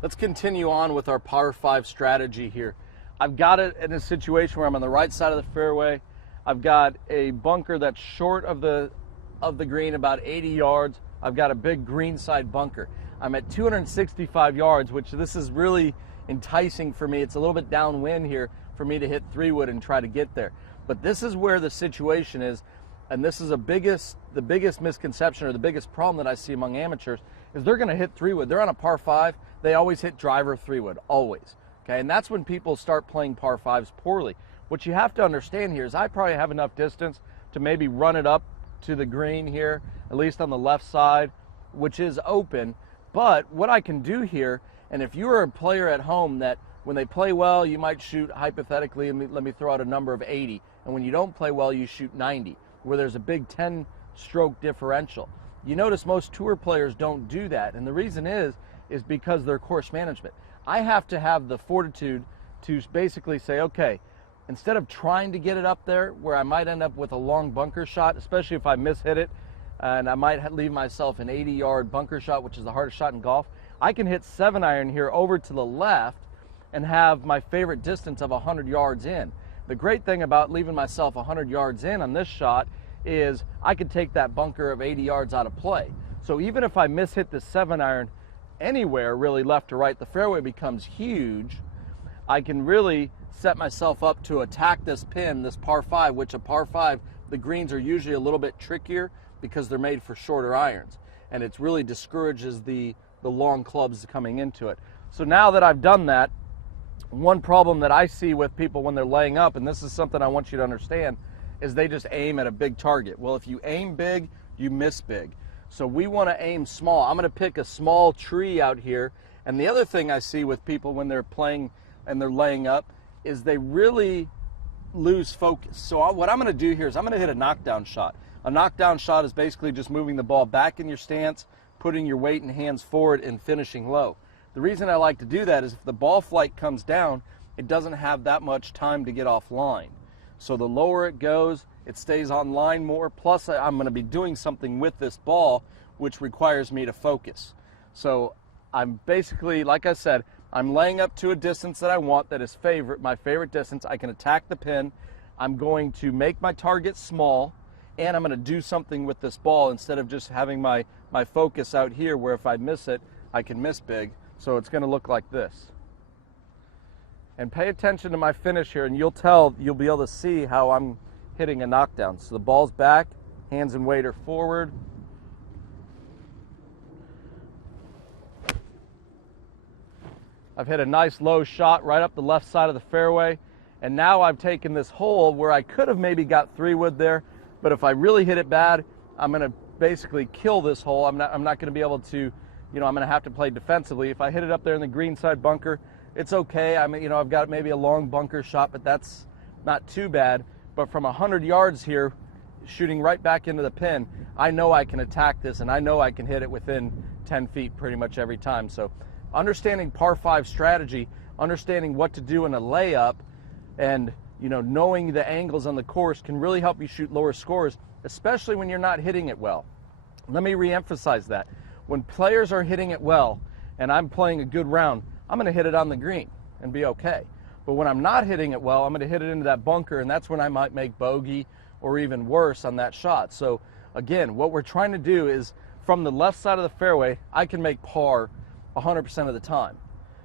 Let's continue on with our par 5 strategy here. I've got it in a situation where I'm on the right side of the fairway. I've got a bunker that's short of the green, about 80 yards. I've got a big green side bunker. I'm at 265 yards, which this is really enticing for me. It's a little bit downwind here for me to hit 3-wood and try to get there. But this is where the situation is, and this is the biggest misconception or the biggest problem that I see among amateurs is they're going to hit 3-wood. They're on a par 5. They always hit driver 3-wood, always. Okay, and that's when people start playing par 5s poorly. What you have to understand here is I probably have enough distance to maybe run it up to the green here, at least on the left side, which is open. But what I can do here, and if you're a player at home that when they play well, you might shoot hypothetically, let me throw out a number of 80, and when you don't play well, you shoot 90, where there's a big 10-stroke differential. You notice most tour players don't do that, and the reason is because their course management. I have to have the fortitude to basically say, okay, instead of trying to get it up there where I might end up with a long bunker shot, especially if I mishit it, and I might leave myself an 80-yard bunker shot, which is the hardest shot in golf, I can hit 7-iron here over to the left and have my favorite distance of 100 yards in. The great thing about leaving myself 100 yards in on this shot is I could take that bunker of 80 yards out of play. So even if I mishit the 7-iron anywhere, really left to right, the fairway becomes huge. I can really set myself up to attack this pin, this par 5, which a par 5, the greens are usually a little bit trickier because they're made for shorter irons, and it really discourages the long clubs coming into it. So now that I've done that, one problem that I see with people when they're laying up, and this is something I want you to understand, is they just aim at a big target. Well, if you aim big, you miss big. So we want to aim small. I'm going to pick a small tree out here. And the other thing I see with people when they're playing and they're laying up is they really lose focus. So what I'm going to do here is I'm going to hit a knockdown shot. A knockdown shot is basically just moving the ball back in your stance, putting your weight and hands forward and finishing low. The reason I like to do that is if the ball flight comes down, it doesn't have that much time to get offline. So the lower it goes, it stays on line more. Plus, I'm going to be doing something with this ball, which requires me to focus. So I'm basically, like I said, I'm laying up to a distance that I want that is my favorite distance. I can attack the pin. I'm going to make my target small, and I'm going to do something with this ball instead of just having my focus out here where if I miss it, I can miss big. So it's going to look like this. And pay attention to my finish here, and you'll be able to see how I'm hitting a knockdown. So the ball's back, hands and weight are forward. I've hit a nice low shot right up the left side of the fairway, and now I've taken this hole where I could have maybe got 3-wood there, but if I really hit it bad, I'm going to basically kill this hole. I'm not going to be able to, I'm going to have to play defensively. If I hit it up there in the green side bunker, it's okay. I've got maybe a long bunker shot, but that's not too bad. But from 100 yards here, shooting right back into the pin, I know I can attack this, and I know I can hit it within 10 feet pretty much every time. So understanding par 5 strategy, understanding what to do in a layup, and knowing the angles on the course can really help you shoot lower scores, especially when you're not hitting it well. Let me reemphasize that. When players are hitting it well, and I'm playing a good round, I'm going to hit it on the green and be okay. But when I'm not hitting it well, I'm going to hit it into that bunker, and that's when I might make bogey or even worse on that shot. So again, what we're trying to do is from the left side of the fairway, I can make par 100% of the time,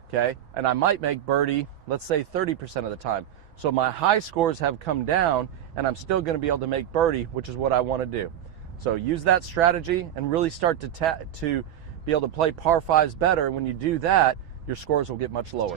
okay? And I might make birdie, let's say 30% of the time. So my high scores have come down, and I'm still going to be able to make birdie, which is what I want to do. So use that strategy and really start to be able to play par 5s better. And when you do that, your scores will get much lower.